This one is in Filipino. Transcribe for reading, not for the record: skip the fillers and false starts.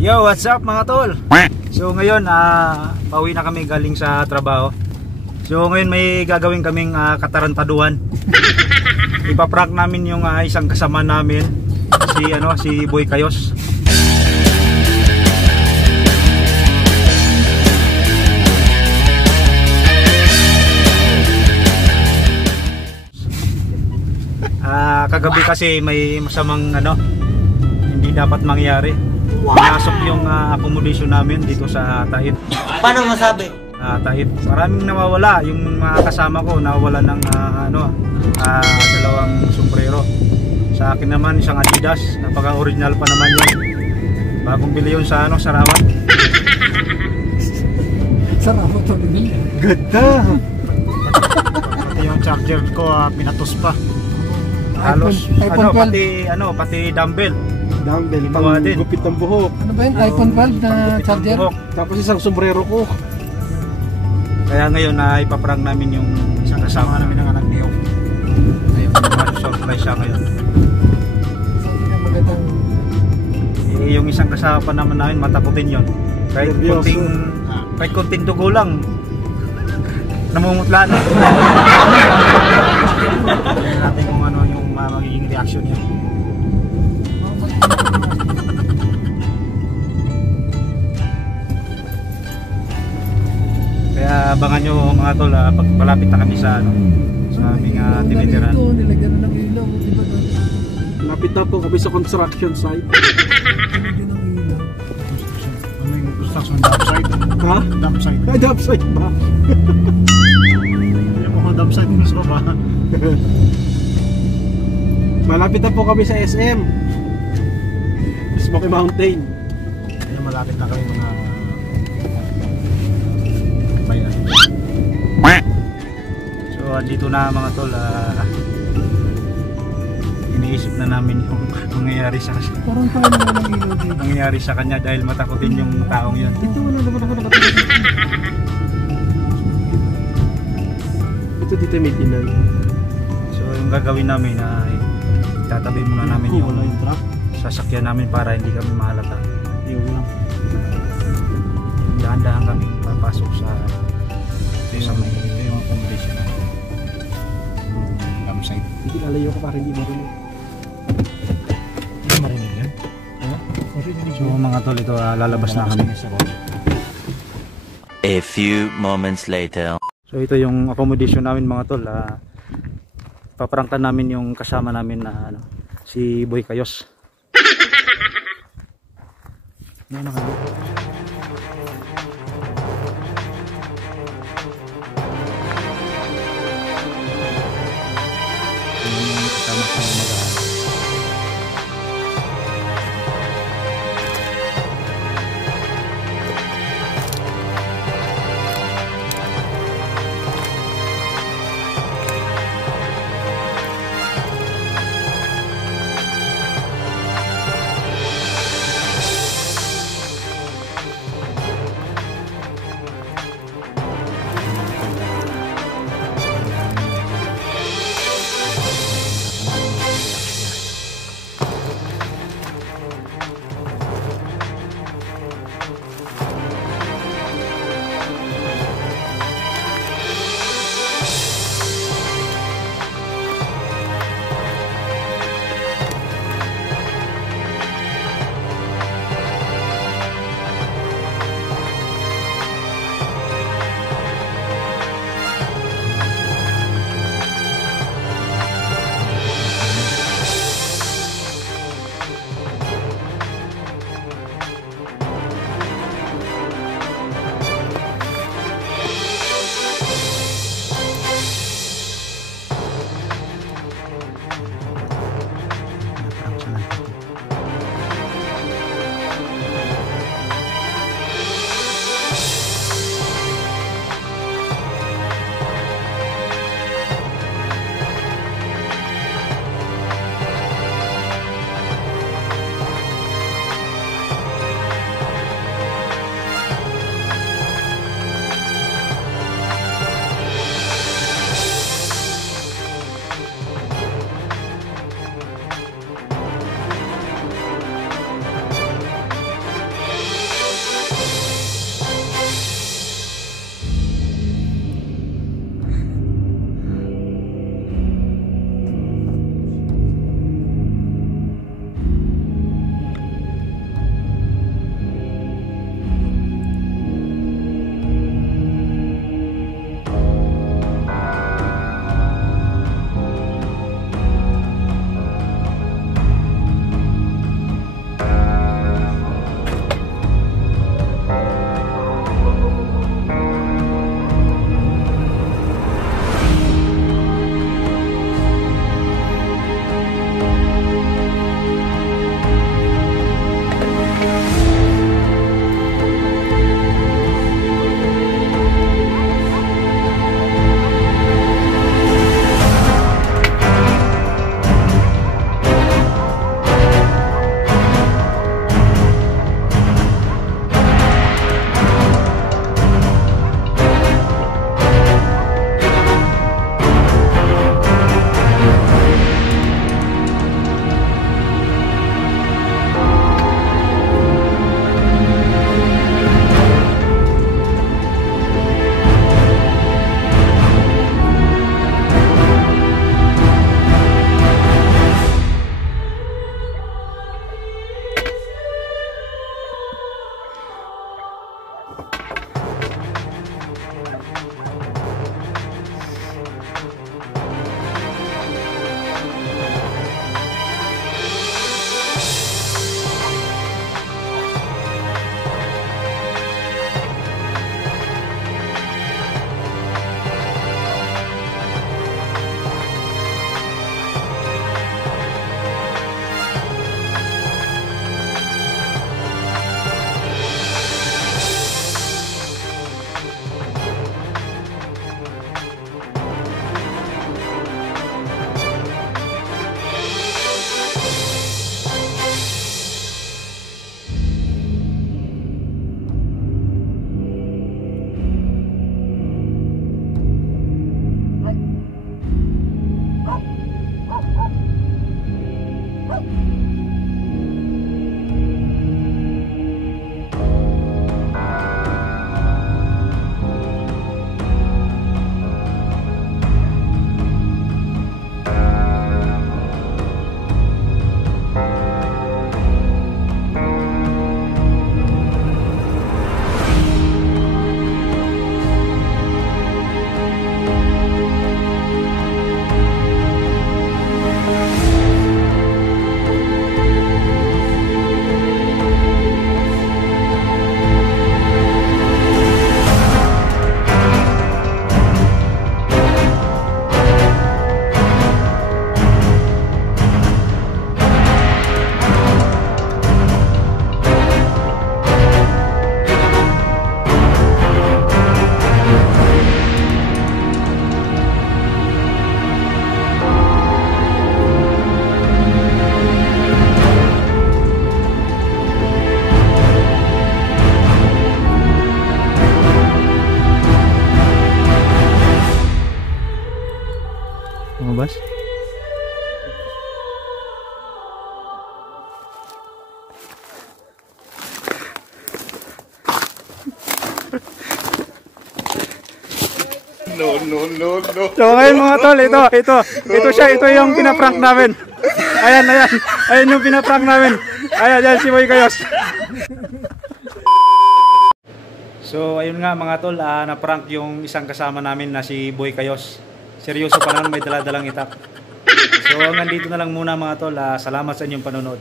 Yo, what's up mga tol? So ngayon, pauwi na kami galing sa trabaho. So ngayon may gagawin kaming katarantaduhan. Ipaprank namin yung isang kasama namin, si Boy Kayos. Kagabi kasi may masamang hindi dapat mangyari. Pinasok yung accommodation namin dito sa Tahit. Paano masabi? Tahit. Maraming nawawala. Yung mga kasama ko nawawala ng dalawang sombrero. Sa akin naman isang Adidas. Napaka-original pa naman yun. Bagong bili yun sa Sarawan. Sarawan to bili. Ganda! Pati yung charger ko pinatos pa. Halos pati dumbbell. Dumbbell, pang gupit ng buhok. Ano ba yun? iPhone 12 na charger? Tapos isang sombrero ko. Kaya ngayon ipaprank namin yung isang kasama namin ng anak niyo. Ayun, surprise siya ngayon. Magandang yung isang kasama pa naman namin matakutin yon. Kahit konting dugo lang namumutla na. Tingnan natin kung ano yung magiging reaction niya. Kaya abangan nyo mga tol pag malapit na kami sa aming tinitiran. Nilagyan na ng ilaw, diba? Lapit na po kami sa construction site. Nilagyan ng ilaw. May construction dump site. Ha? Dump site. Ay, dump site ba? Yung mga dump site mo sa baba. Malapit na po kami sa SM Smoky Mountain. Kaya malapit na kami mga bayan. So andito na mga tol, iniisip na namin yung mangyayari sa Parang tayo na ng ilaw dito. nangyayari sa kanya dahil matakutin yung taong yun. Ito wala naman ako nakatulog. Ito dito may tinay. So yung gagawin namin tatabi muna namin yung truck. sasakyan namin para hindi kami mahalata. Yun lang. Dahan-dahan kami papasok sa may yung accommodation na campsite. Hindi lalayo ko para hindi marunong. Hindi marinig yan? So mga tol, ito lalabas na kami. A few moments later. So ito yung accommodation namin mga tol. Paprangkan namin yung kasama namin na si Boy Kayos. Kasama ko So ngayon mga tol, ito siya, ito yung pinaprank namin. Ayan yung pinaprank namin. Ayan si Boy Kayos. So ayun nga mga tol, na-prank yung isang kasama namin na si Boy Kayos. Seryoso pa naman, may dala-dalang itak. So hanggang dito na lang muna mga tol, salamat sa inyong panonood.